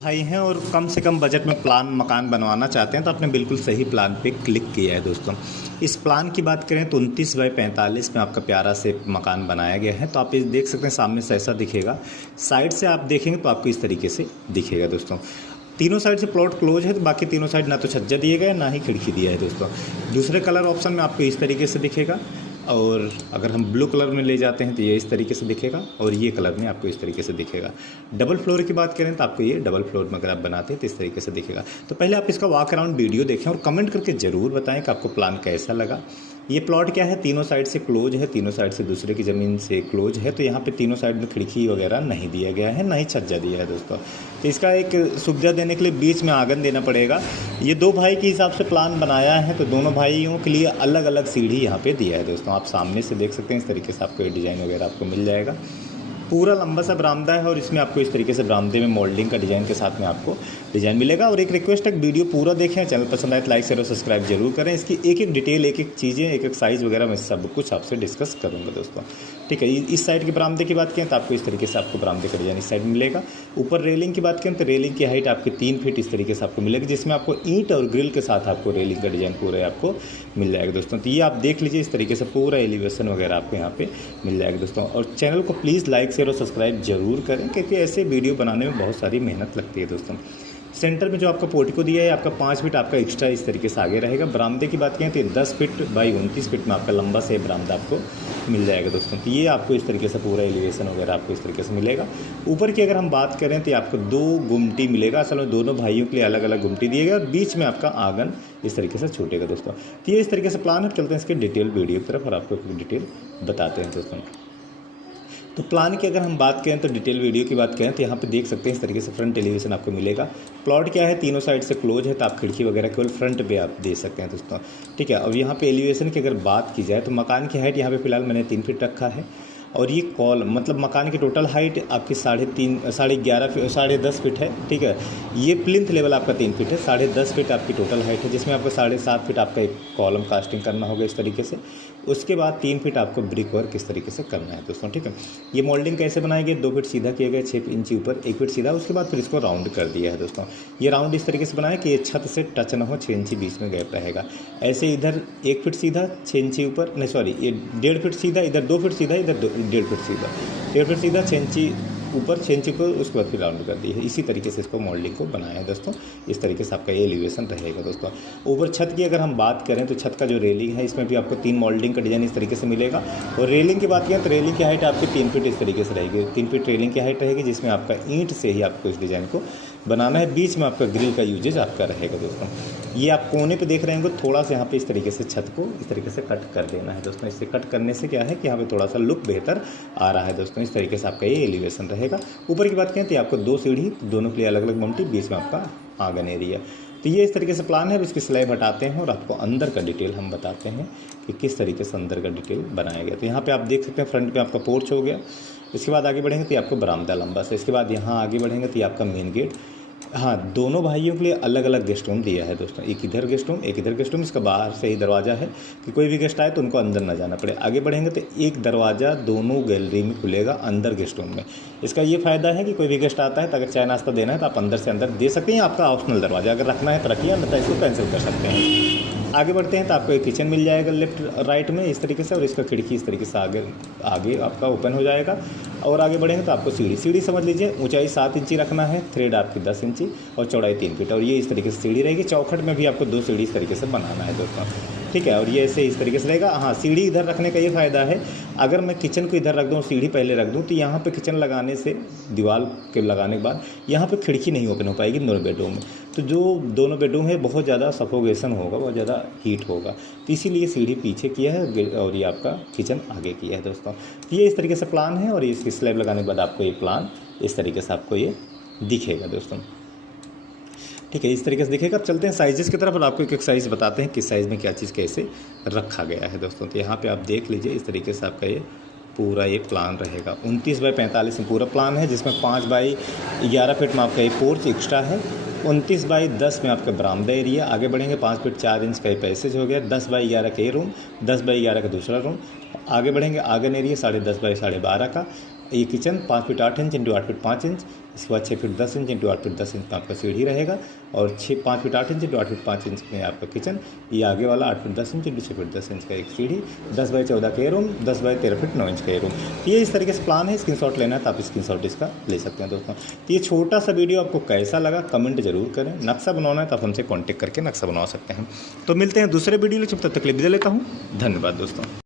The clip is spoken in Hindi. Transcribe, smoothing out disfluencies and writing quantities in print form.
भाई हैं और कम से कम बजट में प्लान मकान बनवाना चाहते हैं तो आपने बिल्कुल सही प्लान पे क्लिक किया है दोस्तों। इस प्लान की बात करें तो 29 बाई 45 में आपका प्यारा से मकान बनाया गया है। तो आप ये देख सकते हैं सामने से ऐसा दिखेगा, साइड से आप देखेंगे तो आपको इस तरीके से दिखेगा दोस्तों। तीनों साइड से प्लॉट क्लोज है, तो बाकी तीनों साइड ना तो छज्जा दिए गए ना ही खिड़की दिया है दोस्तों। दूसरे कलर ऑप्शन में आपको इस तरीके से दिखेगा, और अगर हम ब्लू कलर में ले जाते हैं तो ये इस तरीके से दिखेगा, और ये कलर में आपको इस तरीके से दिखेगा। डबल फ्लोर की बात करें तो आपको ये डबल फ्लोर में अगर आप बनाते हैं तो इस तरीके से दिखेगा। तो पहले आप इसका वॉक अराउंड वीडियो देखें और कमेंट करके ज़रूर बताएं कि आपको प्लान कैसा लगा। ये प्लॉट क्या है, तीनों साइड से क्लोज है, तीनों साइड से दूसरे की ज़मीन से क्लोज है। तो यहाँ पे तीनों साइड में खिड़की वगैरह नहीं दिया गया है, ना ही छज्जा दिया है दोस्तों। तो इसका एक सुविधा देने के लिए बीच में आंगन देना पड़ेगा। ये दो भाई के हिसाब से प्लान बनाया है, तो दोनों भाइयों के लिए अलग अलग सीढ़ी यहाँ पे दिया है दोस्तों। आप सामने से देख सकते हैं, इस तरीके से आपको ये डिज़ाइन वगैरह आपको मिल जाएगा। पूरा लंबा सा बरामदा है, और इसमें आपको इस तरीके से बरामदे में मोल्डिंग का डिज़ाइन के साथ में आपको डिज़ाइन मिलेगा। और एक रिक्वेस्ट है, वीडियो पूरा देखें, चैनल पसंद आए तो लाइक शेयर और सब्सक्राइब जरूर करें। इसकी एक एक डिटेल, एक एक चीज़ें, एक एक साइज़ वगैरह मैं सब कुछ आपसे डिस्कस करूँगा दोस्तों। ठीक है, इस साइड के बरामदे की बात करें तो आपको इस तरीके से आपको बरामदे का डिज़ाइन इस साइड मिलेगा। ऊपर रेलिंग की बात करें तो रेलिंग की हाइट आपकी 3 फीट इस तरीके से आपको मिलेगी, जिसमें आपको ईंट और ग्रिल के साथ आपको रेलिंग का डिज़ाइन पूरा आपको मिल जाएगा दोस्तों। तो ये आप देख लीजिए, इस तरीके से पूरा एलिवेशन वगैरह आपको यहाँ पे मिल जाएगा दोस्तों। और चैनल को प्लीज़ लाइक शेयर और सब्सक्राइब जरूर करें, क्योंकि ऐसे वीडियो बनाने में बहुत सारी मेहनत लगती है दोस्तों। सेंटर में जो आपका पोर्टिको दिया है, आपका 5 फीट आपका एक्स्ट्रा इस तरीके से आगे रहेगा। बरामदे की बात करें तो 10 फीट बाई 29 फीट में आपका लंबा से बरामदा आपको मिल जाएगा दोस्तों। तो ये आपको इस तरीके से पूरा एलिवेशन वगैरह आपको इस तरीके से मिलेगा। ऊपर की अगर हम बात करें तो आपको 2 गुमटी मिलेगा। असल में दोनों भाइयों के लिए अलग अलग गुमटी दिए गए, और बीच में आपका आंगन इस तरीके से छूटेगा दोस्तों। तो ये इस तरीके से प्लान है। चलते हैं इसके डिटेल वीडियो की तरफ और आपको डिटेल बताते हैं दोस्तों। तो प्लान की अगर हम बात करें तो डिटेल वीडियो की बात करें तो यहाँ पे देख सकते हैं इस तरीके से फ्रंट एलिवेशन आपको मिलेगा। प्लॉट क्या है, तीनों साइड से क्लोज है, तो आप खिड़की वगैरह केवल फ्रंट पे आप दे सकते हैं दोस्तों। ठीक है, अब यहाँ पे एलिवेशन की अगर बात की जाए तो मकान की हाइट यहाँ पे फिलहाल मैंने 3 फीट रखा है, और ये कॉलम मतलब मकान की टोटल हाइट आपकी 10.5 फीट है। ठीक है, ये प्लिंथ लेवल आपका 3 फीट है, 10.5 फीट आपकी टोटल हाइट है, जिसमें आपको 7.5 फीट आपका एक कॉलम कास्टिंग करना होगा इस तरीके से। उसके बाद 3 फीट आपको ब्रिक वर्क इस तरीके से करना है दोस्तों। ठीक है, ये मोल्डिंग कैसे बनाएंगे, 2 फीट सीधा किए गए, 6 इंची ऊपर, 1 फीट सीधा, उसके बाद फिर इसको राउंड कर दिया है दोस्तों। ये राउंड इस तरीके से बनाया कि ये छत से टच ना हो, 6 इंची बीच में गैप रहेगा। ऐसे इधर 1 फीट सीधा, 6 इंची ऊपर, नहीं सॉरी, ये 1.5 फीट सीधा, इधर 2 फीट सीधा, इधर 1.5 फीट सीधा, 1.5 फीट सीधा, 6 इंची ऊपर, 6 इंची ऊपर, उसके बाद फिर राउंड कर दी है। इसी तरीके से इसको मोल्डिंग को बनाया है दोस्तों। इस तरीके से आपका ये एलिवेशन रहेगा दोस्तों। ऊपर छत की अगर हम बात करें तो छत का जो रेलिंग है, इसमें भी आपको 3 मोल्डिंग का डिज़ाइन इस तरीके से मिलेगा। और रेलिंग की बात करें तो रेलिंग की हाइट आपकी 3 फीट इस तरीके से रहेगी। 3 फीट रेलिंग की हाइट रहेगी, जिसमें आपका ईंट से ही आपको इस डिज़ाइन को बनाना है। बीच में आपका ग्रिल का यूजेज आपका रहेगा दोस्तों। ये आप कोने पे देख रहे होंगे, थोड़ा सा यहाँ पे इस तरीके से छत को इस तरीके से कट कर देना है दोस्तों। इससे कट करने से क्या है कि यहाँ पे थोड़ा सा लुक बेहतर आ रहा है दोस्तों। इस तरीके से आपका ये एलिवेशन रहेगा। ऊपर की बात करें तो आपको 2 सीढ़ी, दोनों के लिए अलग अलग मल्टी, बीच में आपका आंगन एरिया। तो ये इस तरीके से प्लान है। अब इसकी स्लैब हटाते हैं और आपको अंदर का डिटेल हम बताते हैं कि किस तरीके से अंदर का डिटेल बनाया गया। तो यहाँ पे आप देख सकते हैं फ्रंट पे आपका पोर्च हो गया। इसके बाद आगे बढ़ेंगे तो आपको बरामदा लंबा सा। इसके बाद यहाँ आगे बढ़ेंगे तो आपका मेन गेट। हाँ, दोनों भाइयों के लिए अलग अलग गेस्ट रूम दिया है दोस्तों। एक इधर गेस्ट रूम, एक इधर गेस्ट रूम। इसका बाहर से ही दरवाज़ा है कि कोई भी गेस्ट आए तो उनको अंदर ना जाना पड़े। आगे बढ़ेंगे तो एक दरवाज़ा दोनों गैलरी में खुलेगा अंदर गेस्ट रूम में। इसका ये फ़ायदा है कि कोई भी गेस्ट आता है तो अगर चाय नाश्ता देना है तो आप अंदर से अंदर दे सकते हैं। आपका ऑप्शनल दरवाज़ा अगर रखना है तो रखिए, नहीं तो इसको कैंसिल कर सकते हैं। आगे बढ़ते हैं तो आपको एक किचन मिल जाएगा लेफ्ट राइट में इस तरीके से, और इसका खिड़की इस तरीके से आगे आपका ओपन हो जाएगा। और आगे बढ़ेंगे तो आपको सीढ़ी समझ लीजिए, ऊंचाई 7 इंची रखना है, थ्रेड आपकी 10 इंची और चौड़ाई 3 फीट। और ये इस तरीके से सीढ़ी रहेगी। चौखट में भी आपको 2 सीढ़ी इस तरीके से बनाना है दोस्तों। ठीक है, और ये ऐसे इस तरीके से रहेगा। हाँ, सीढ़ी इधर रखने का ये फ़ायदा है, अगर मैं किचन को इधर रख दूँ और सीढ़ी पहले रख दूँ तो यहाँ पे किचन लगाने से, दीवार के लगाने के बाद यहाँ पे खिड़की नहीं ओपन हो पाएगी दोनों बेडरूम में। तो जो दोनों बेडरूम है बहुत ज़्यादा सफोकेशन होगा, बहुत ज़्यादा हीट होगा। तो इसीलिए सीढ़ी पीछे किया है और ये आपका किचन आगे किया है दोस्तों। तो ये इस तरीके से प्लान है, और इसकी स्लैब लगाने के बाद आपको ये प्लान इस तरीके से आपको ये दिखेगा दोस्तों। ठीक है, इस तरीके से दिखेगा। अब चलते हैं साइजेस की तरफ और आपको एक एक साइज़ बताते हैं किस साइज़ में क्या चीज़ कैसे रखा गया है दोस्तों। तो यहाँ पे आप देख लीजिए, इस तरीके से आपका ये पूरा ये प्लान रहेगा। 29 बाई 45 में पूरा प्लान है, जिसमें 5 बाई 11 फीट में आपका ये पोर्च एक्स्ट्रा है। 29 बाई 10 में आपका बरामदा एरिया। आगे बढ़ेंगे 5 फीट 4 इंच का ये पैसेज हो गया। 10 बाई 11 का ये रूम, 10 बाई 11 का दूसरा रूम। आगे बढ़ेंगे आंगन एरिया 10.5 बाई 12.5 का। ये kitchen 5 feet 8 inch into 8 feet 5 inch. इसके बाद 6 feet 10 inch into 8 feet 10 inch में आपका सीढ़ी रहेगा और 5 feet 8 inch into 8 feet 5 inch में आपका किचन। ये आगे वाला 8 feet 10 inch into 6 feet 10 inch का एक सीढ़ी, 10 बाई 14 का ये रूम, 10 बाई 13 फीट 9 इंच का ये रूम। ये इस तरीके से प्लान है, स्क्रीनशॉट लेना है तो आप स्क्रीनशॉट इसका ले सकते हैं दोस्तों। तो ये छोटा सा वीडियो आपको कैसा लगा कमेंट जरूर करें। नक्शा बनवाना है तो आप हमसे कॉन्टेक्ट करके नक्शा बनवा सकते हैं। तो मिलते हैं दूसरे वीडियो में, तब तक के लिए विदा लेता हूँ। धन्यवाद दोस्तों।